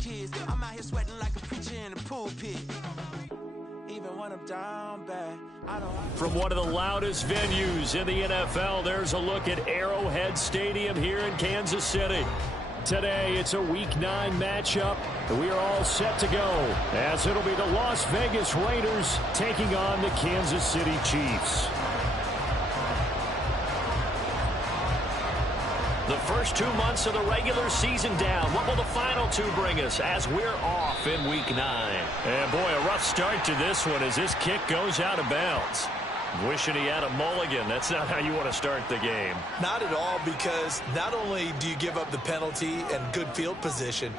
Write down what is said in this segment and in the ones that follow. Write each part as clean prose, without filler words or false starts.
kids. I'm out here sweating like a preacher in the pulpit. Even when I'm down bad, I don't. From one of the loudest venues in the NFL, there's a look at Arrowhead Stadium here in Kansas City. Today, it's a Week 9 matchup. We are all set to go, as it'll be the Las Vegas Raiders taking on the Kansas City Chiefs. The first 2 months of the regular season down. What will the final 2 bring us as we're off in Week 9? And boy, a rough start to this one as this kick goes out of bounds. Wishing he had a mulligan. That's not how you want to start the game. Not at all, because not only do you give up the penalty and good field position,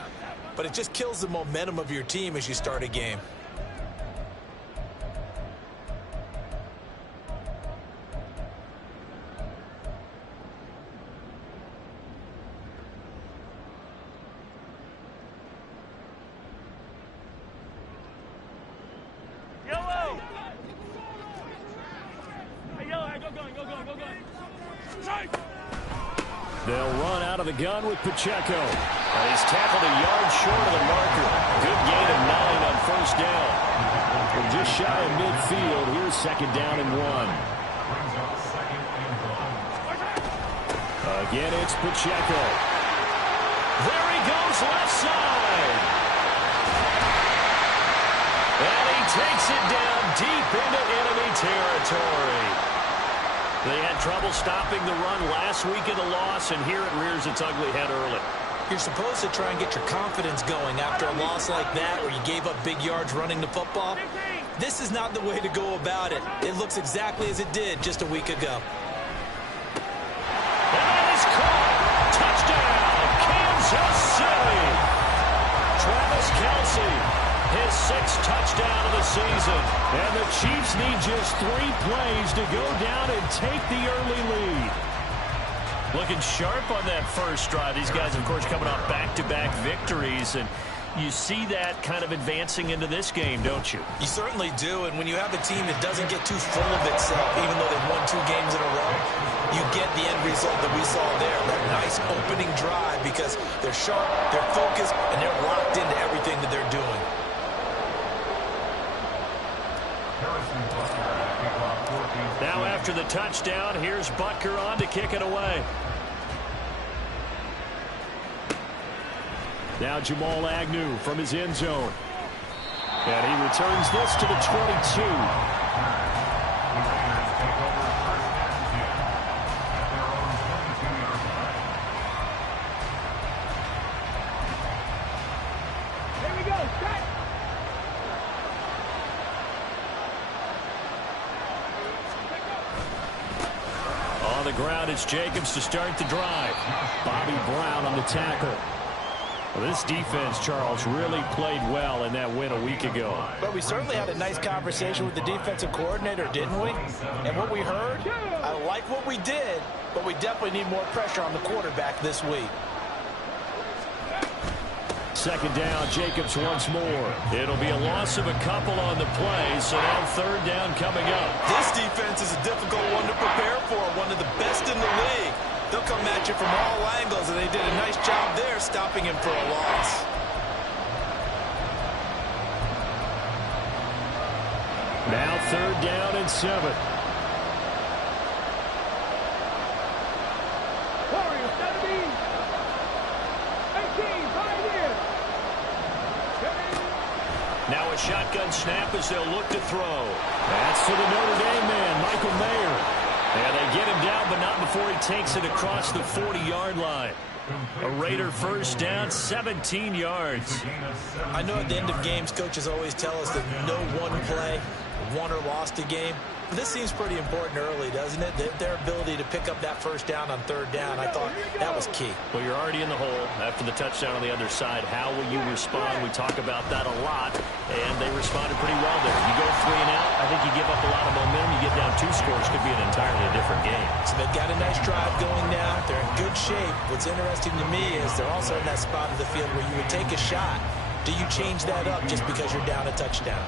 but it just kills the momentum of your team as you start a game. They'll run out of the gun with Pacheco. He's tackled a yard short of the marker. Good gain of 9 on first down. From just shy of midfield, here's 2nd down and 1. Again, it's Pacheco. There he goes, left side. And he takes it down deep into enemy territory. They had trouble stopping the run last week in the loss, and here it rears its ugly head early. You're supposed to try and get your confidence going after a loss like that where you gave up big yards running the football. This is not the way to go about it. It looks exactly as it did just a week ago. And that is caught. Touchdown, Kansas City. Travis Kelce. His 6th touchdown of the season. And the Chiefs need just 3 plays to go down and take the early lead. Looking sharp on that first drive. These guys, of course, coming off back-to-back victories. And you see that kind of advancing into this game, don't you? You certainly do. And when you have a team that doesn't get too full of itself, even though they've won 2 games in a row, you get the end result that we saw there. That nice opening drive because they're sharp, they're focused, and they're locked into everything that they're doing. Now after the touchdown, here's Butker on to kick it away. Now Jamal Agnew from his end zone. And he returns this to the 22. On the ground, it's Jacobs to start the drive. Bobby Brown on the tackle. Well, this defense, Charles, really played well in that win a week ago. But we certainly had a nice conversation with the defensive coordinator, didn't we? And what we heard, I like what we did, but we definitely need more pressure on the quarterback this week. 2nd down, Jacobs once more. It'll be a loss of a couple on the play, so now 3rd down coming up. This defense is a difficult one to prepare for, one of the best in the league. They'll come at you from all angles, and they did a nice job there stopping him for a loss. Now 3rd down and 7. Now a shotgun snap as they'll look to throw. That's to the Notre Dame man, Michael Mayer. And they get him down, but not before he takes it across the 40-yard line. A Raider first down, 17 yards. I know at the end of games, coaches always tell us that no one play won or lost a game. But this seems pretty important early, doesn't it? Their ability to pick up that first down on 3rd down, I thought that was key. Well, you're already in the hole after the touchdown on the other side. How will you respond? We talk about that a lot, and they responded pretty well there. You go 3 and out, I think you give up a lot of momentum. You get down 2 scores, could be an entirely different game. So they've got a nice drive going now. They're in good shape. What's interesting to me is they're also in that spot of the field where you would take a shot. Do you change that up just because you're down a touchdown?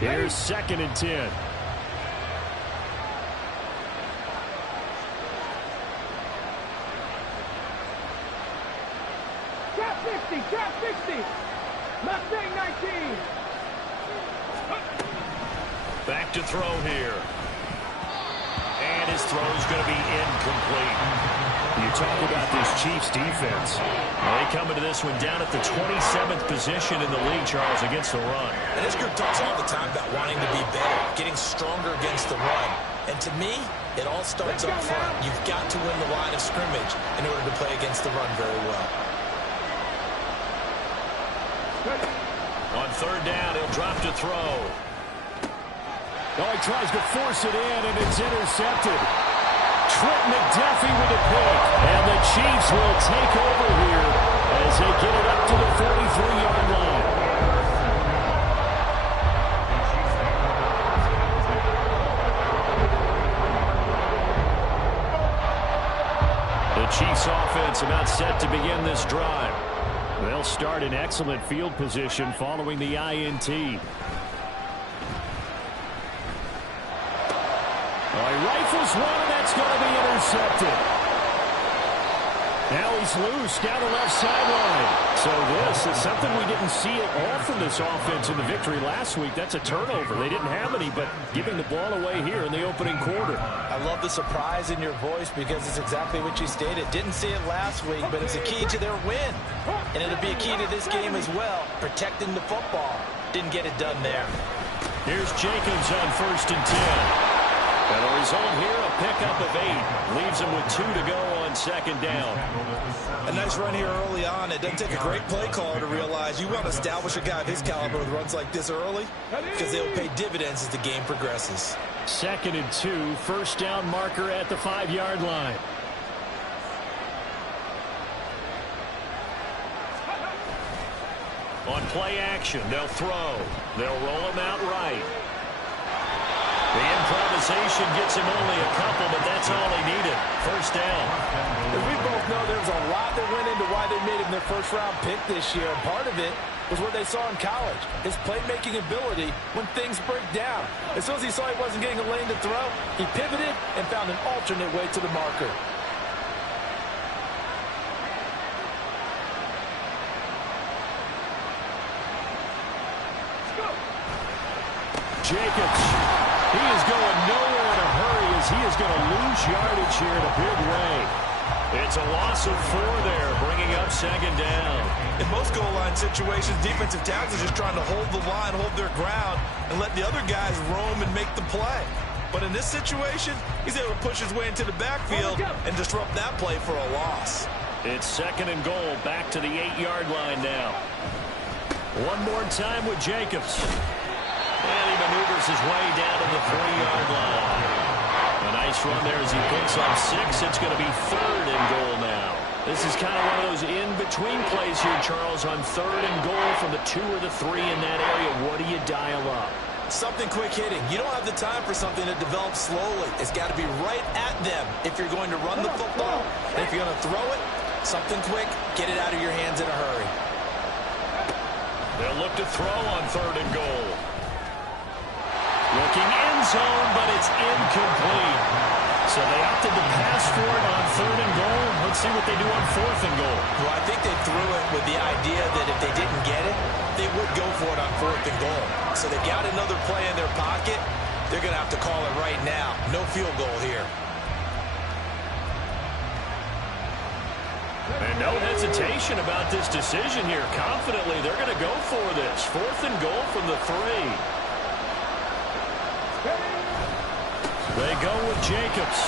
Here's 2nd and 10. Trap 60. Mustang 19. Back to throw here. And his throw is going to be incomplete. You talk about this Chiefs defense. They come into this one down at the 27th position in the league, Charles, against the run. And this group talks all the time about wanting to be better, getting stronger against the run. And to me, it all starts up front. You've got to win the line of scrimmage in order to play against the run very well. On third down, he'll drop to throw. Oh, he tries to force it in, and it's intercepted. Trent McDuffie with a pick. And the Chiefs will take over here as they get it up to the 43-yard line. The Chiefs offense about set to begin this drive. They'll start in excellent field position following the INT. He rifles one, and that's going to be intercepted. Now he's loose down the left sideline. So this is something we didn't see at all from this offense in the victory last week. That's a turnover. They didn't have any, but giving the ball away here in the opening quarter. I love the surprise in your voice because it's exactly what you stated. Didn't see it last week, but it's a key to their win. And it'll be a key to this game as well, protecting the football. Didn't get it done there. Here's Jacobs on 1st and 10. And a result here, a pickup of 8. Leaves him with 2 to go on 2nd down. A nice run here early on. It doesn't take a great play caller to realize you want to establish a guy of his caliber with runs like this early because they'll pay dividends as the game progresses. 2nd and 2, 1st down marker at the 5-yard line. On play action, they'll throw. They'll roll him out right. The improvisation gets him only a couple, but that's all he needed. 1st down. As we both know, there's a lot that went into why they made him their first-round pick this year. And part of it was what they saw in college, his playmaking ability when things break down. As soon as he saw he wasn't getting a lane to throw, he pivoted and found an alternate way to the marker. Jacobs. He is going nowhere in a hurry as he is going to lose yardage here in a big way. It's a loss of 4 there, bringing up 2nd down. In most goal line situations, defensive tackles are just trying to hold the line, hold their ground, and let the other guys roam and make the play. But in this situation, he's able to push his way into the backfield and disrupt that play for a loss. It's 2nd and goal, back to the 8-yard line now. One more time with Jacobs. And he maneuvers his way down to the 3-yard line. A nice run there as he picks up 6. It's going to be 3rd and goal now. This is kind of one of those in-between plays here, Charles, on 3rd and goal from the 2 or the 3 in that area. What do you dial up? Something quick hitting. You don't have the time for something to develop slowly. It's got to be right at them if you're going to run the football. And if you're going to throw it, something quick, get it out of your hands in a hurry. They'll look to throw on 3rd and goal. Looking end zone, but it's incomplete. So they opted to pass for it on 3rd and goal. Let's see what they do on 4th and goal. Well, I think they threw it with the idea that if they didn't get it, they would go for it on 4th and goal. So they got another play in their pocket. They're going to have to call it right now. No field goal here. And no hesitation about this decision here. Confidently, they're going to go for this. 4th and goal from the 3. They go with Jacobs.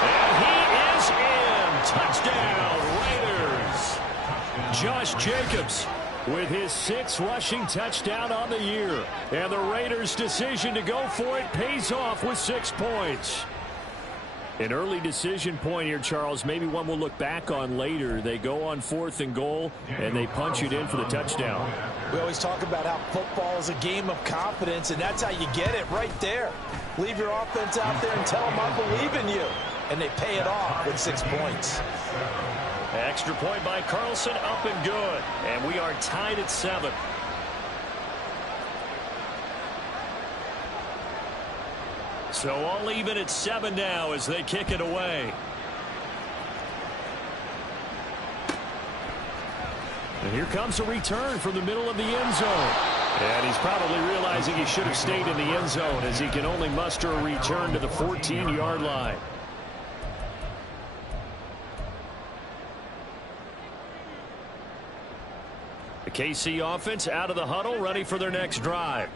And he is in. Touchdown, Raiders. Josh Jacobs with his 6th rushing touchdown on the year. And the Raiders' decision to go for it pays off with 6 points. An early decision point here, Charles. Maybe one we'll look back on later. They go on 4th and goal, and they punch it in for the touchdown. We always talk about how football is a game of confidence, and that's how you get it right there. Leave your offense out there and tell them I believe in you. And they pay it off with 6 points. Extra point by Carlson, up and good. And we are tied at 7. So all even at 7 now as they kick it away. here comes a return from the middle of the end zone. And he's probably realizing he should have stayed in the end zone as he can only muster a return to the 14-yard line. The KC offense out of the huddle, ready for their next drive.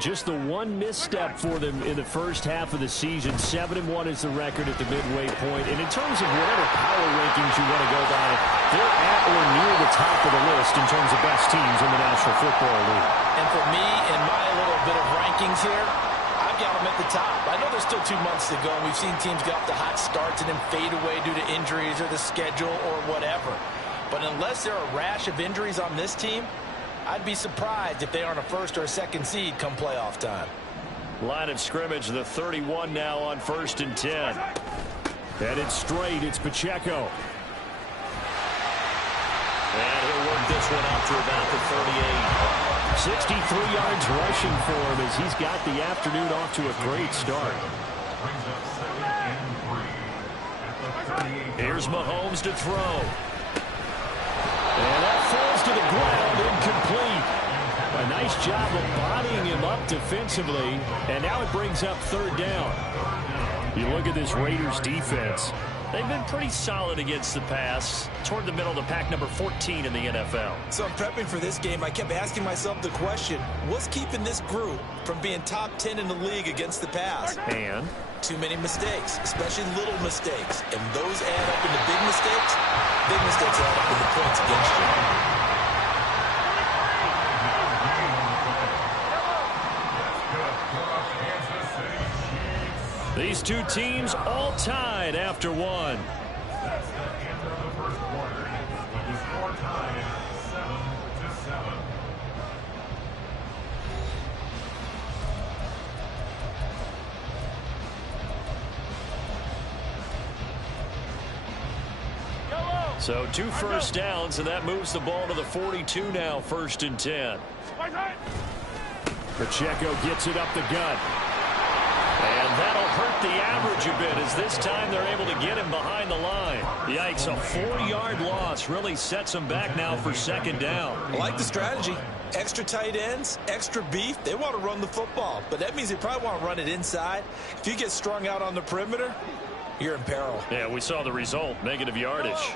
Just the one misstep for them in the first half of the season. 7-1 is the record at the midway point. And in terms of whatever power rankings you want to go by, they're at or near the top of the list in terms of best teams in the National Football League. And for me, in my little bit of rankings here, I've got them at the top. I know there's still 2 months to go, and we've seen teams get off to hot starts and then fade away due to injuries or the schedule or whatever. But unless there are a rash of injuries on this team, I'd be surprised if they aren't a first or a second seed come playoff time. Line of scrimmage, the 31 now on 1st and 10. Headed straight, it's Pacheco. And he'll work this one out to about the 38. 63 yards rushing for him as he's got the afternoon off to a great start. Here's Mahomes to throw. And that falls to the ground, incomplete. A nice job of bodying him up defensively, and now it brings up 3rd down. You look at this Raiders defense. They've been pretty solid against the pass, toward the middle of the pack, number 14 in the NFL. So I'm prepping for this game. I kept asking myself the question, what's keeping this group from being top 10 in the league against the pass? And too many mistakes, especially little mistakes. And those add up into big mistakes. Big mistakes add up into points against you. these two teams all tied after one. So 2 first downs, and that moves the ball to the 42 now, 1st and 10. Pacheco gets it up the gut. And that'll hurt the average a bit, as this time they're able to get him behind the line. Yikes, a 4-yard loss really sets him back now for 2nd down. I like the strategy. Extra tight ends, extra beef. They want to run the football, but that means they probably want to run it inside. If you get strung out on the perimeter, you're in peril. Yeah, we saw the result, negative yardage.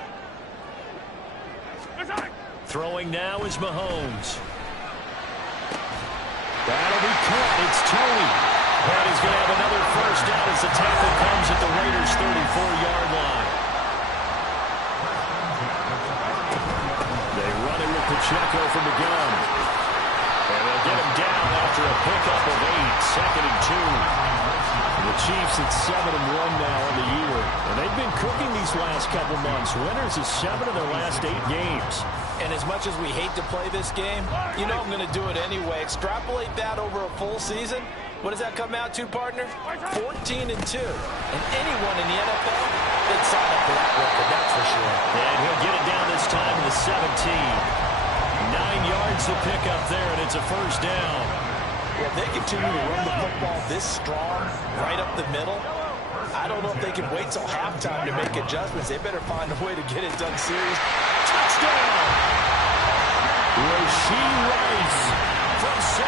Throwing now is Mahomes. That'll be cut. It's Tony. And he's going to have another first down as the tackle comes at the Raiders' 34-yard line. They run it with Pacheco from the gun. And they'll get him down after a pickup of 8, 2nd and 2. The Chiefs at 7-1 now on the year. And they've been cooking these last couple months. Winners of 7 of their last 8 games. And as much as we hate to play this game, you know I'm going to do it anyway. Extrapolate that over a full season. What does that come out to, partner? 14-2. And anyone in the NFL, they'd sign up for that record, that's for sure. And he'll get it down this time to the 17. 9 yards to pick up there, and it's a first down. If they continue to run the football this strong, right up the middle, I don't know if they can wait till halftime to make adjustments. They better find a way to get it done serious. Touchdown! Rashee Rice from 17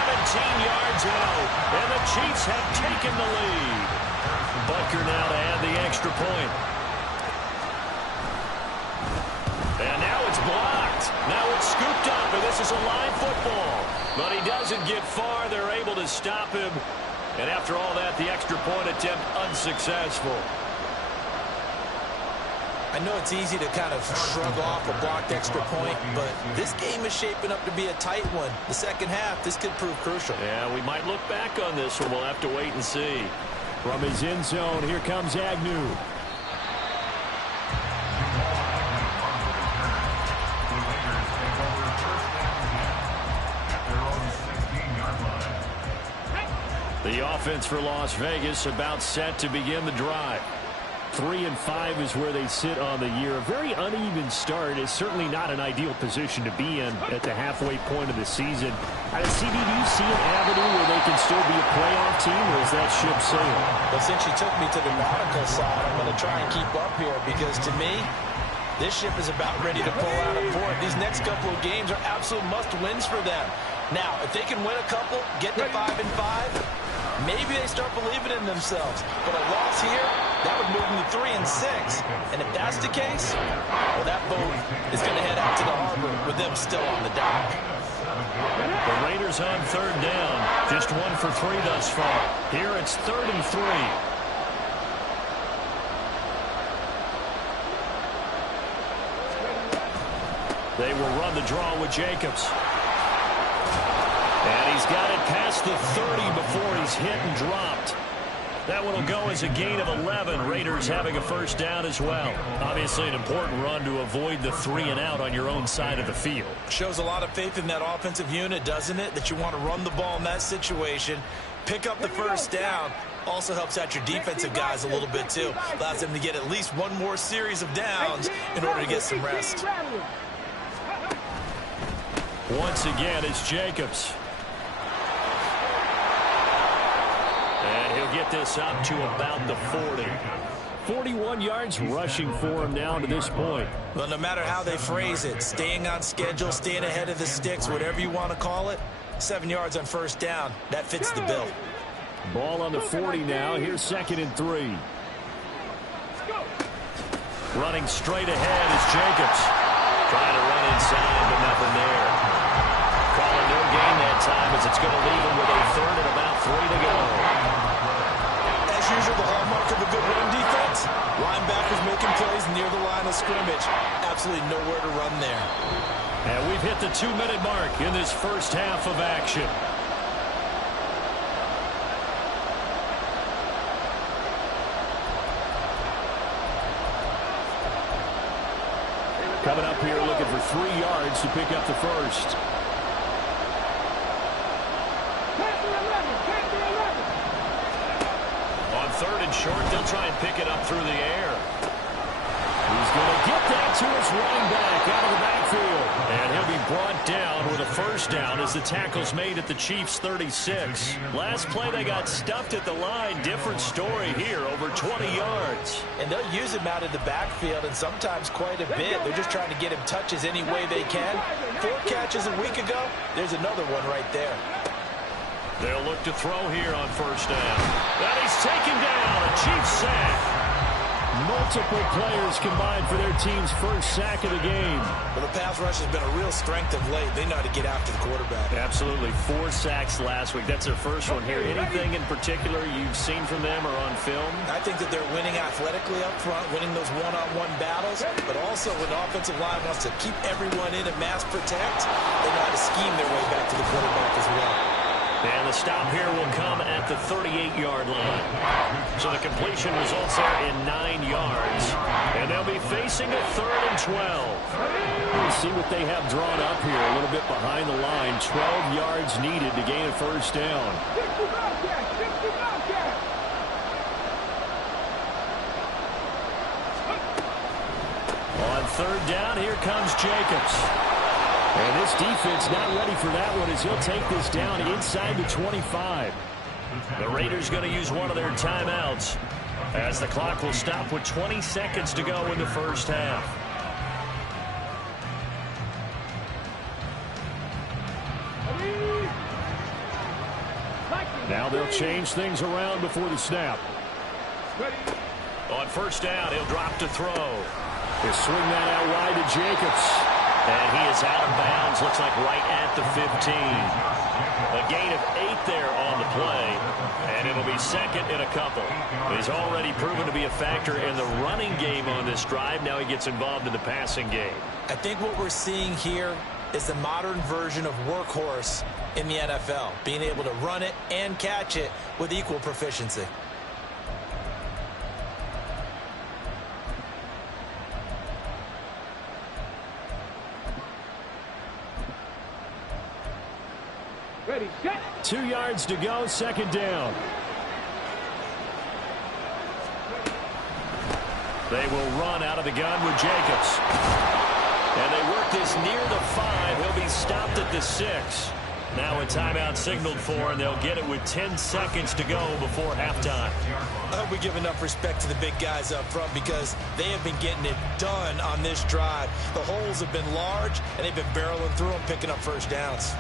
yards out, and the Chiefs have taken the lead. Butker now to add the extra point. And now it's blocked. Now it's scooped up, and this is a live football. But he doesn't get far. They're able to stop him. And after all that, the extra point attempt unsuccessful. I know it's easy to kind of shrug off a blocked extra point, but this game is shaping up to be a tight one. The second half, this could prove crucial. Yeah, we might look back on this one. We'll have to wait and see. From his end zone, here comes Agnew. The offense for Las Vegas about set to begin the drive. 3-5 is where they sit on the year. A very uneven start is certainly not an ideal position to be in at the halfway point of the season. CD, do you see an avenue where they can still be a playoff team, or is that ship sailed? But since you took me to the nautical side, I'm going to try and keep up here because to me, This ship is about ready to pull out of port. These next couple of games are absolute must-wins for them. Now, if they can win a couple, get to 5-5, maybe they start believing in themselves. But a loss here, that would move them to 3-6. And if that's the case, well, that boat is going to head out to the harbor with them still on the dock. The Raiders on third down. Just 1 for 3 thus far. Here it's 3rd and 3. They will run the draw with Jacobs. And he's got it past the 30 before he's hit and dropped. That one will go as a gain of 11. Raiders having a first down as well. Obviously an important run to avoid the 3-and-out on your own side of the field. Shows a lot of faith in that offensive unit, doesn't it? That you want to run the ball in that situation. Pick up the first down. Also helps out your defensive guys a little bit too. Allows them to get at least one more series of downs in order to get some rest. Once again, it's Jacobs. And he'll get this up to about the 40. 41 yards rushing for him down to this point. Well, no matter how they phrase it, staying on schedule, staying ahead of the sticks, whatever you want to call it, 7 yards on first down, that fits the bill. Ball on the 40 now. Here's 2nd and 3. Running straight ahead is Jacobs. Trying to run inside, but nothing there. Calling no gain that time as it's going to leave him with a 3rd and about 3 to go. As usual, the hallmark of a good run defense, linebackers making plays near the line of scrimmage. Absolutely nowhere to run there. And we've hit the 2-minute mark in this first half of action. Coming up here looking for 3 yards to pick up the first. On 3rd and short, they'll try and pick it up through the air. He's going to get that to his running back out of the backfield. And he'll be brought down with a first down as the tackle's made at the Chiefs' 36. Last play, they got stuffed at the line. Different story here, over 20 yards. And they'll use him out of the backfield, and sometimes quite a bit. They're just trying to get him touches any way they can. 4 catches a week ago. There's another one right there. They'll look to throw here on first down. And he's taken down. A Chiefs sack. Multiple players combined for their team's first sack of the game. Well, the pass rush has been a real strength of late. They know how to get after the quarterback. Absolutely. 4 sacks last week. That's their first one here. Anything in particular you've seen from them or on film? I think that they're winning athletically up front, winning those one-on-one battles, but also when the offensive line wants to keep everyone in and mass protect, they know how to scheme their way back to the quarterback as well. And the stop here will come at the 38-yard line. So the completion results there in 9 yards. And they'll be facing a 3rd and 12. We'll see what they have drawn up here a little bit behind the line. 12 yards needed to gain a first down. On 3rd down, here comes Jacobs. And this defense not ready for that one as he'll take this down inside the 25. The Raiders going to use one of their timeouts as the clock will stop with 20 seconds to go in the first half. Now they'll change things around before the snap. On first down, he'll drop to throw. He'll swing that out wide to Jacobs. And he is out of bounds, looks like right at the 15. A gain of 8 there on the play, and it'll be 2nd and a couple. He's already proven to be a factor in the running game on this drive. Now he gets involved in the passing game. I think what we're seeing here is the modern version of workhorse in the NFL, being able to run it and catch it with equal proficiency. Ready, set. 2 yards to go, 2nd down. They will run out of the gun with Jacobs. And they work this near the 5. He'll be stopped at the 6. Now a timeout signaled for, and they'll get it with 10 seconds to go before halftime. I hope we give enough respect to the big guys up front because they have been getting it done on this drive. The holes have been large, and they've been barreling through them, picking up first downs.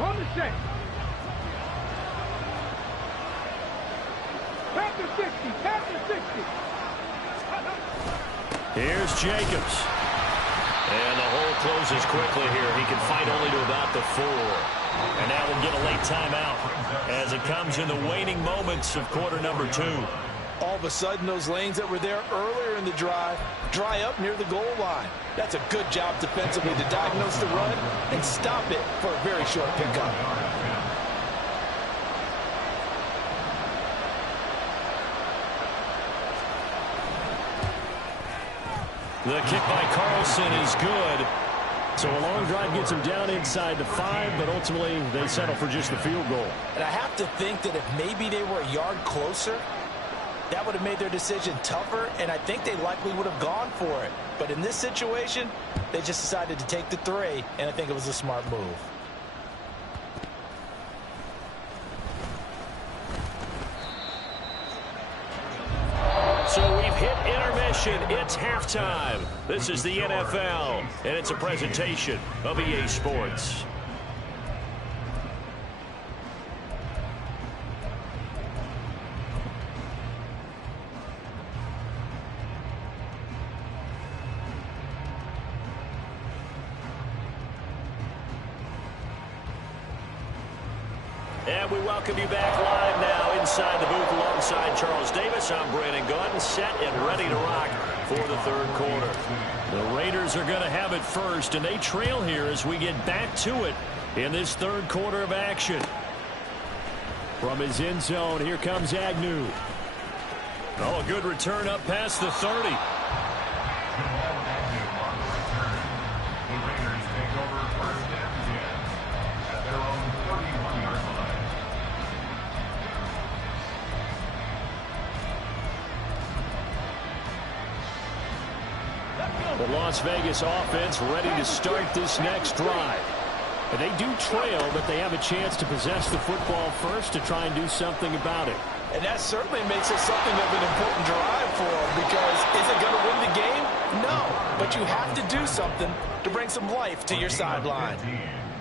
On the check. Tap to 60. Tap to 60. Here's Jacobs. And the hole closes quickly here. He can fight only to about the 4. And now we'll get a late timeout as it comes in the waning moments of quarter number 2. All of a sudden, those lanes that were there earlier in the drive dry up near the goal line. That's a good job defensively to diagnose the run and stop it for a very short pickup. The kick by Carlson is good. So a long drive gets him down inside the 5, but ultimately they settle for just the field goal. And I have to think that if maybe they were a yard closer, that would have made their decision tougher, and I think they likely would have gone for it. But in this situation, they just decided to take the 3, and I think it was a smart move. So we've hit intermission. It's halftime. This is the NFL, and it's a presentation of EA Sports. And we welcome you back live now inside the booth alongside Charles Davis. I'm Brandon Gaudin, set and ready to rock for the third quarter. The Raiders are going to have it first, and they trail here as we get back to it in this third quarter of action. From his end zone, here comes Agnew. Oh, a good return up past the 30. The Las Vegas offense ready to start this next drive. And they do trail, but they have a chance to possess the football first to try and do something about it. And that certainly makes it something of an important drive for them because is it going to win the game? No, but you have to do something to bring some life to your sideline.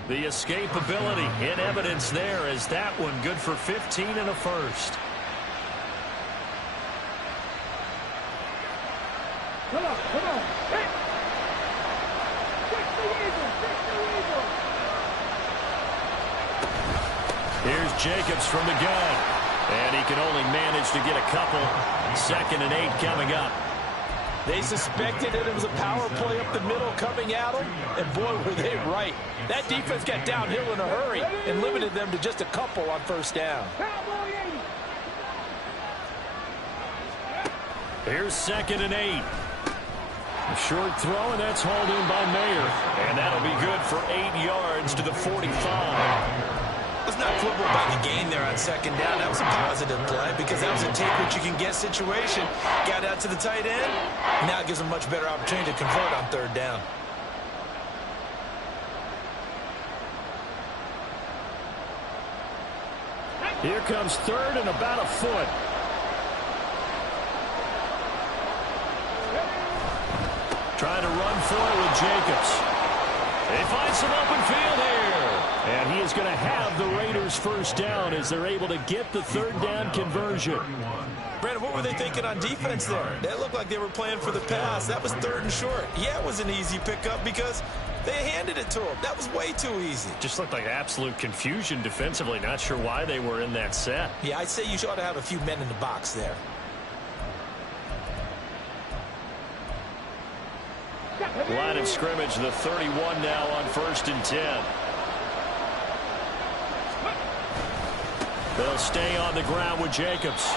The escapability in evidence there as that one good for 15 and a first. Come on, come on. Hit. Fix the Eagles, fix the Eagles. Here's Jacobs from the gun. And he can only manage to get a couple. 2nd and 8 coming up. They suspected that it was a power play up the middle coming at them, and boy, were they right. That defense got downhill in a hurry and limited them to just a couple on first down. Cowboy 80. Here's 2nd and 8. A short throw, and that's hauled in by Mayer. And that'll be good for 8 yards to the 45. Let's not quibble about the gain there on 2nd down. That was a positive play because that was a take-what-you-can-get situation. Got out to the tight end. Now it gives them a much better opportunity to convert on 3rd down. Here comes 3rd and about a foot. Trying to run for it with Jacobs. They find some open field here. And he is going to have the Raiders first down as they're able to get the 3rd down conversion. Brandon, what were they thinking on defense there? That looked like they were playing for the pass. That was 3rd and short. Yeah, it was an easy pickup because they handed it to him. That was way too easy. Just looked like absolute confusion defensively. Not sure why they were in that set. Yeah, I'd say you ought to have a few men in the box there. Line of scrimmage, the 31 now on 1st and 10. They'll stay on the ground with Jacobs.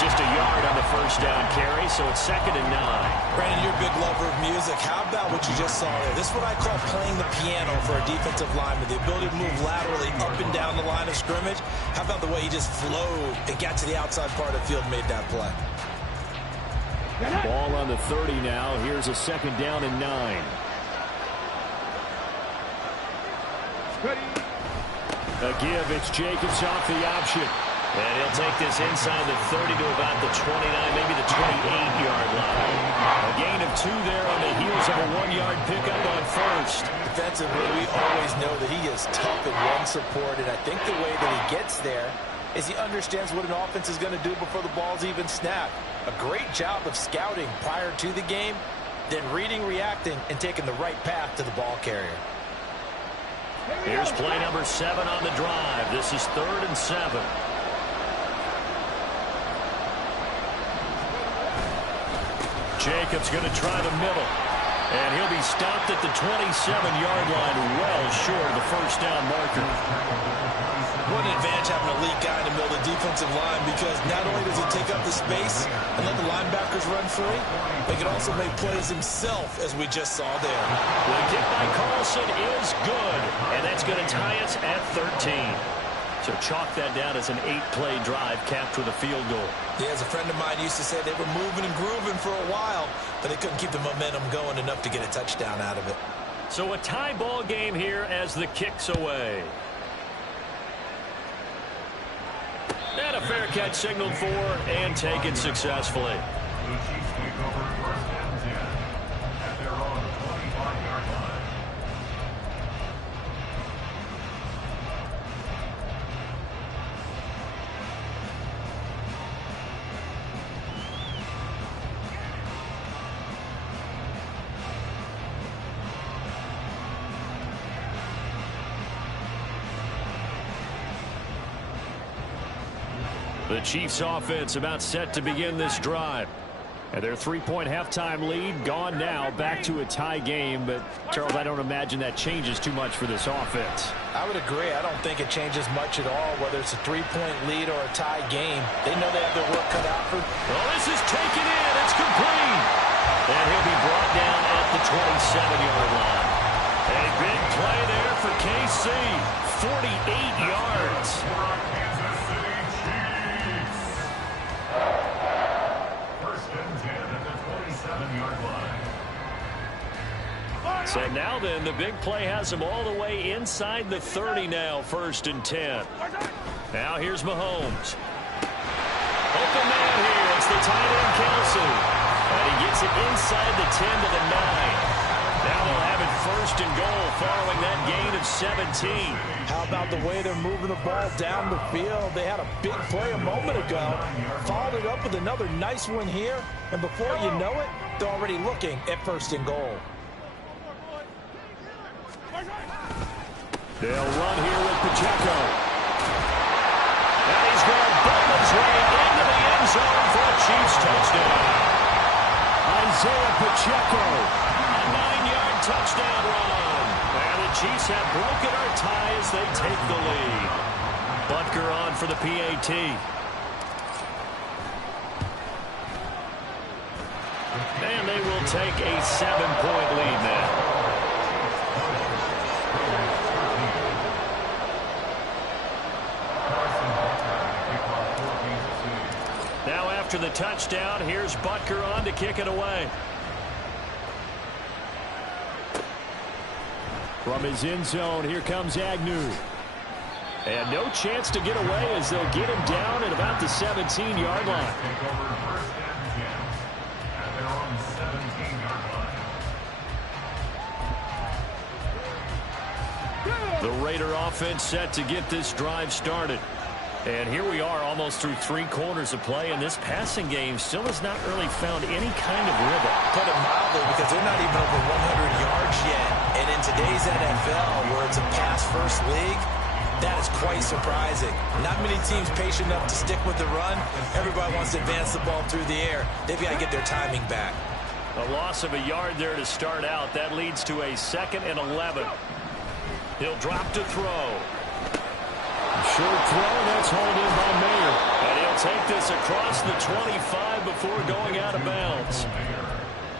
Just a yard on the first down carry, so it's 2nd and 9. Brandon, you're a big lover of music. How about what you just saw there? This is what I call playing the piano for a defensive lineman. The ability to move laterally up and down the line of scrimmage. How about the way he just flowed and got to the outside part of the field and made that play? Ball on the 30 now. Here's a 2nd down and 9. A give. It's Jacobs off the option. And he'll take this inside the 30 to about the 29, maybe the 28-yard line. A gain of 2 there on the heels of a 1-yard pickup on first. Defensively, we always know that he is tough and run support, and I think the way that he gets there is he understands what an offense is going to do before the ball's even snapped. A great job of scouting prior to the game, then reading, reacting, and taking the right path to the ball carrier. Here's play number 7 on the drive. This is 3rd and 7. Jacobs going to try the middle. And he'll be stopped at the 27-yard line, well short of the first down marker. What an advantage having an elite guy in the middle of the defensive line, because not only does he take up the space and let the linebackers run free, but he can also make plays himself, as we just saw there. The kick by Carlson is good, and that's going to tie us at 13. So chalk that down as an 8-play drive capped with a field goal. Yeah, as a friend of mine used to say, they were moving and grooving for a while, but they couldn't keep the momentum going enough to get a touchdown out of it. So a tie ball game here as the kick's away. And a fair catch signaled for and taken successfully. The Chiefs take over 1st and 10 at their own 25-yard line. The Chiefs offense about set to begin this drive. And their 3-point halftime lead gone now, back to a tie game. But, Charles, I don't imagine that changes too much for this offense. I would agree. I don't think it changes much at all, whether it's a 3-point lead or a tie game. They know they have their work cut out for. Well, this is taken in. It's complete. And he'll be brought down at the 27-yard line. A big play there for KC. 48 yards. So now then, the big play has him all the way inside the 30 now, 1st and 10. Now here's Mahomes. Open man here. It's the tight end, Kelce. And he gets it inside the 10 to the 9. Now they'll have it 1st and goal following that gain of 17. How about the way they're moving the ball down the field? They had a big play a moment ago, followed it up with another nice one here, and before you know it, they're already looking at 1st and goal. They'll run here with Pacheco. And he's going to bomb his way into the end zone for a Chiefs touchdown. Isaiah Pacheco, a 9-yard touchdown run. And the Chiefs have broken our tie as they take the lead. Butker on for the PAT. And they will take a 7-point lead now. Now after the touchdown, here's Butker on to kick it away. From his end zone, here comes Agnew. And no chance to get away as they'll get him down at about the 17-yard line. Take over 1st and 10 at their own 17-yard line. The Raider offense set to get this drive started. And here we are almost through 3 quarters of play, and this passing game still has not really found any kind of rhythm. Put it mildly, because they're not even over 100 yards yet. And in today's NFL, where it's a pass-first league, that is quite surprising. Not many teams patient enough to stick with the run. Everybody wants to advance the ball through the air. They've got to get their timing back. A loss of a yard there to start out. That leads to a 2nd and 11. He'll drop to throw. Short throw, that's hauled in by Mayer. And he'll take this across the 25 before going out of bounds.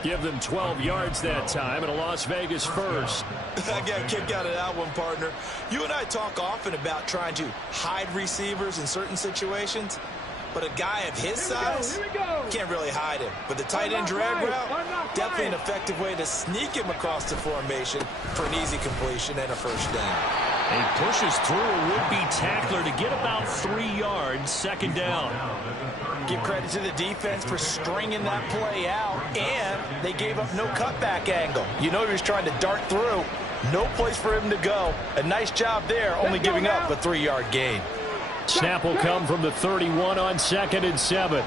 Give them 12 yards that time, and a Las Vegas first. I got a kick out of that one, partner. You and I talk often about trying to hide receivers in certain situations, but a guy of his size can't really hide him. But the tight end drag route, definitely an effective way to sneak him across the formation for an easy completion and a first down. He pushes through a would-be tackler to get about 3 yards, second down. Give credit to the defense for stringing that play out, and they gave up no cutback angle. You know he was trying to dart through. No place for him to go. A nice job there, only giving up a 3-yard gain. Snap will come from the 31 on 2nd and 7.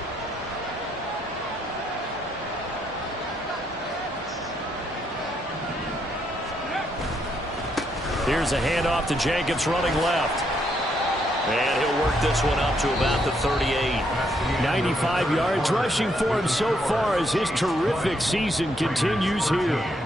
Here's a handoff to Jacobs running left. And he'll work this one up to about the 38. 95 yards rushing for him so far as his terrific season continues here.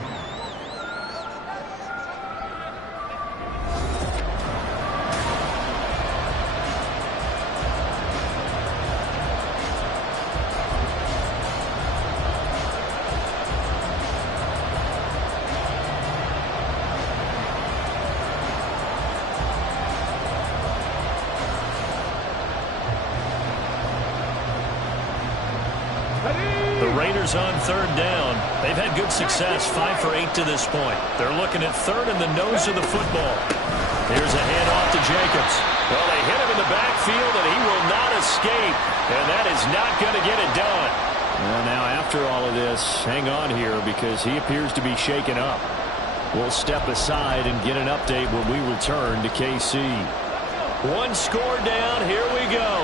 On 3rd down. They've had good success, 5 for 8 to this point. They're looking at 3rd in the nose of the football. Here's a handoff to Jacobs. Well, they hit him in the backfield, and he will not escape. And that is not going to get it done. Well, now, after all of this, hang on here because he appears to be shaken up. We'll step aside and get an update when we return to KC. 1 score down. Here we go.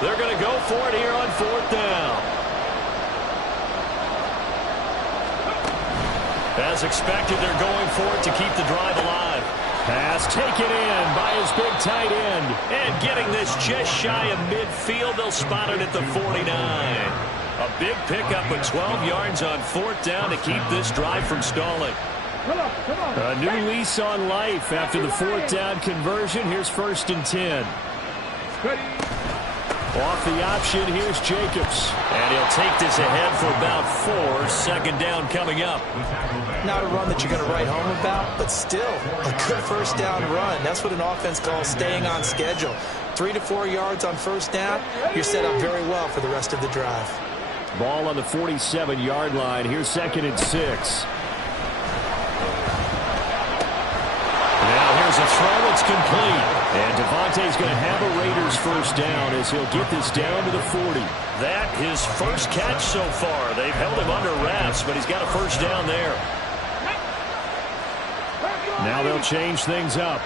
They're going to go for it here on 4th down. As expected, they're going for it to keep the drive alive. Pass taken in by his big tight end. And getting this just shy of midfield, they'll spot it at the 49. A big pickup of 12 yards on 4th down to keep this drive from stalling. A new lease on life after the 4th down conversion. Here's 1st and 10. Off the option, here's Jacobs. And he'll take this ahead for about 4. 2nd down coming up. Not a run that you're going to write home about, but still a good 1st down run. That's what an offense calls staying on schedule. 3 to 4 yards on 1st down, you're set up very well for the rest of the drive. Ball on the 47-yard line. Here's 2nd and 6. Now here's a throw that's complete. And Devontae's going to have a Raiders 1st down as he'll get this down to the 40. That his first catch so far. They've held him under wraps, but he's got a 1st down there. Now they'll change things up.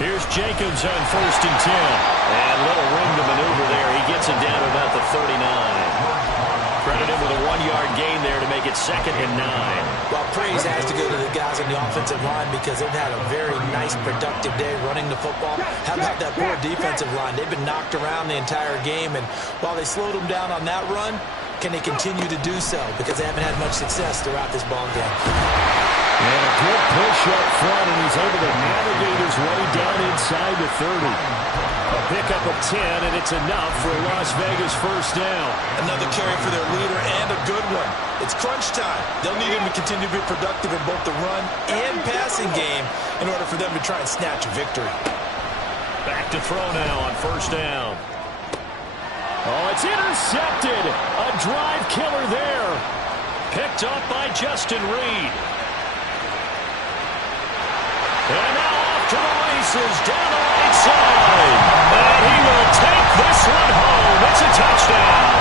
Here's Jacobs on 1st and 10. And little room to maneuver there. He gets it down to about the 39. Credit him with a 1-yard gain there to make it 2nd and 9. Well, praise has to go to the guys on the offensive line because they've had a very nice, productive day running the football. How about that poor defensive line? They've been knocked around the entire game, and while they slowed them down on that run, can they continue to do so? Because they haven't had much success throughout this ball game. And a good push up front, and he's able to navigate his way down inside the 30. A pickup of 10, and it's enough for a Las Vegas 1st down. Another carry for their leader, and a good one. It's crunch time. They'll need him to continue to be productive in both the run and passing game in order for them to try and snatch a victory. Back to throw now on 1st down. Oh, it's intercepted. A drive killer there. Picked up by Justin Reed. And now off to the races down the right side. And he will take this one home. It's a touchdown.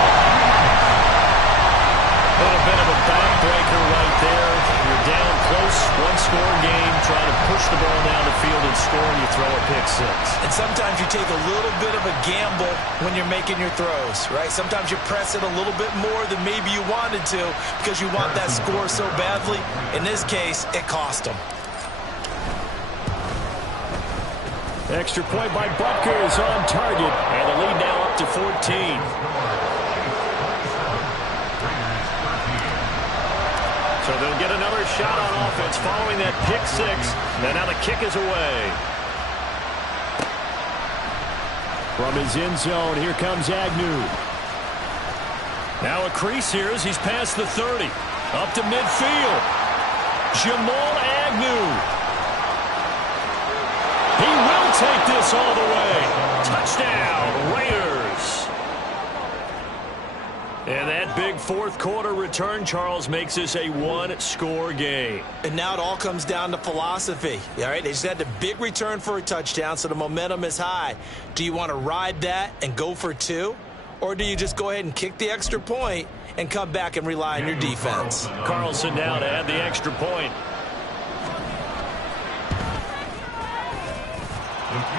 A little bit of a backbreaker right there. You're down close, 1-score game, trying to push the ball down the field and score, and you throw a pick 6. And sometimes you take a little bit of a gamble when you're making your throws, right? Sometimes you press it a little bit more than maybe you wanted to because you want that score so badly. In this case, it cost them. Extra point by Butker is on target, and the lead now up to 14. So they'll get another shot on offense following that pick 6. And now the kick is away. From his end zone, here comes Agnew. Now a crease here as he's past the 30. Up to midfield. Jamal Agnew. He will take this all the way. Touchdown, Raiders. And that big fourth quarter return, Charles, makes this a one-score game. And now it all comes down to philosophy. All right, they just had a big return for a touchdown, so the momentum is high. Do you want to ride that and go for two? Or do you just go ahead and kick the extra point and come back and rely on your defense? Carlson now to add the extra point.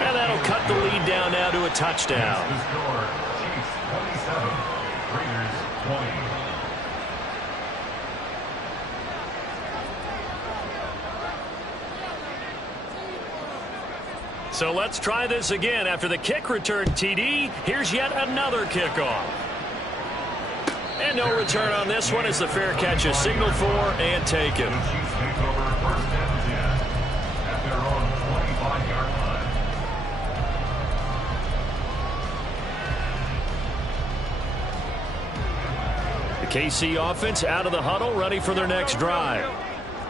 And that'll cut the lead down now to a touchdown. The score, Chiefs 27, Raiders 20. So let's try this again. After the kick return, TD, here's yet another kickoff. And no return on this one as the fair catch is signaled for and taken. The Chiefs take over first and 10 at their own 25-yard line. The KC offense out of the huddle, ready for their next drive.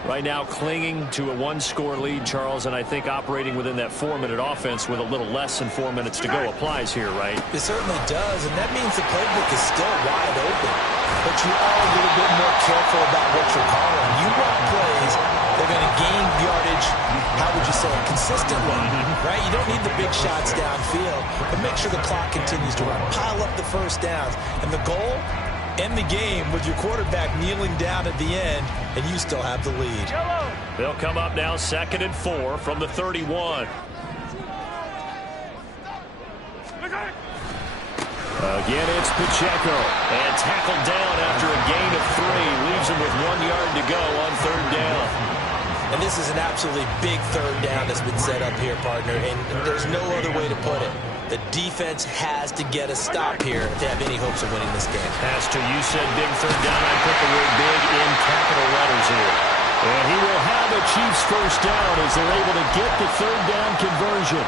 Right now clinging to a one-score lead, Charles, and I think operating within that 4-minute offense with a little less than 4 minutes to go applies here, right? It certainly does, and that means the playbook is still wide open. But you are a little bit more careful about what you're calling. You run plays, they're going to gain yardage, how would you say, consistently, right? You don't need the big shots downfield, but make sure the clock continues to run. Pile up the first downs, and the goal? End the game with your quarterback kneeling down at the end, and you still have the lead. They'll come up now 2nd and 4 from the 31. Again, it's Pacheco. And tackled down after a gain of 3. Leaves him with 1 yard to go on 3rd down. And this is an absolutely big 3rd down that's been set up here, partner, and there's no other way to put it. The defense has to get a stop here if they have any hopes of winning this game. Pastor, you said big 3rd down. I put the word big in capital letters here. And he will have a Chiefs first down as they're able to get the 3rd down conversion.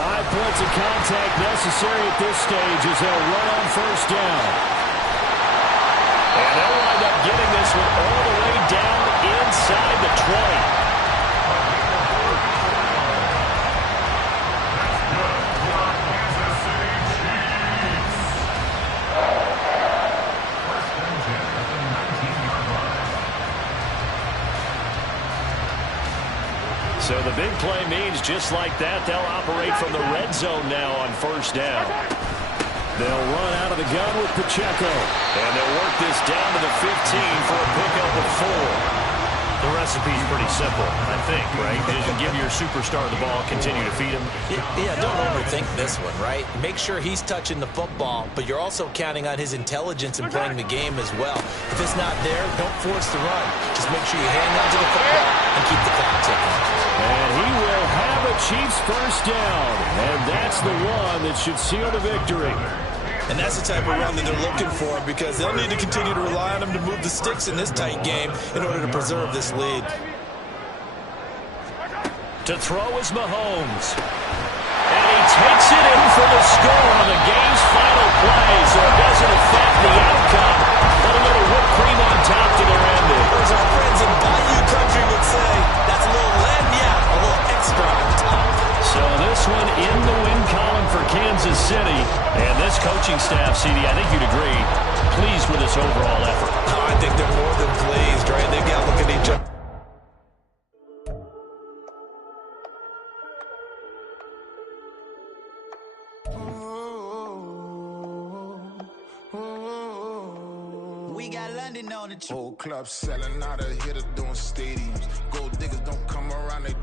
5 points of contact necessary at this stage as they'll run on first down. And they'll wind up getting this one all the way down inside the 20. So the big play means just like that, they'll operate from the red zone now on first down. They'll run out of the gun with Pacheco. And they'll work this down to the 15 for a pickup of 4. The recipe's pretty simple, I think, right? Just give your superstar the ball, continue to feed him. Yeah, don't overthink this one, right? Make sure he's touching the football, but you're also counting on his intelligence in playing the game as well. If it's not there, don't force the run. Just make sure you hang on to the football and keep the clock ticking. And he will have a Chiefs first down. And that's the one that should seal the victory. And that's the type of run that they're looking for because they'll need to continue to rely on him to move the sticks in this tight game in order to preserve this lead. To throw is Mahomes. And he takes it in for the score on the game's final play, so it doesn't affect the outcome. But a little whipped cream on top to their ending. As our friends in Bayou Country would say, that's a little lagniappe, a little extra on top. So this one in the win column for Kansas City. And this coaching staff, CD, I think you'd agree, pleased with this overall effort. Oh, I think they're more than pleased, right? They've got to look at each other. We got London on the Whole club selling out of hitter doing stadiums. Gold diggers don't come around, they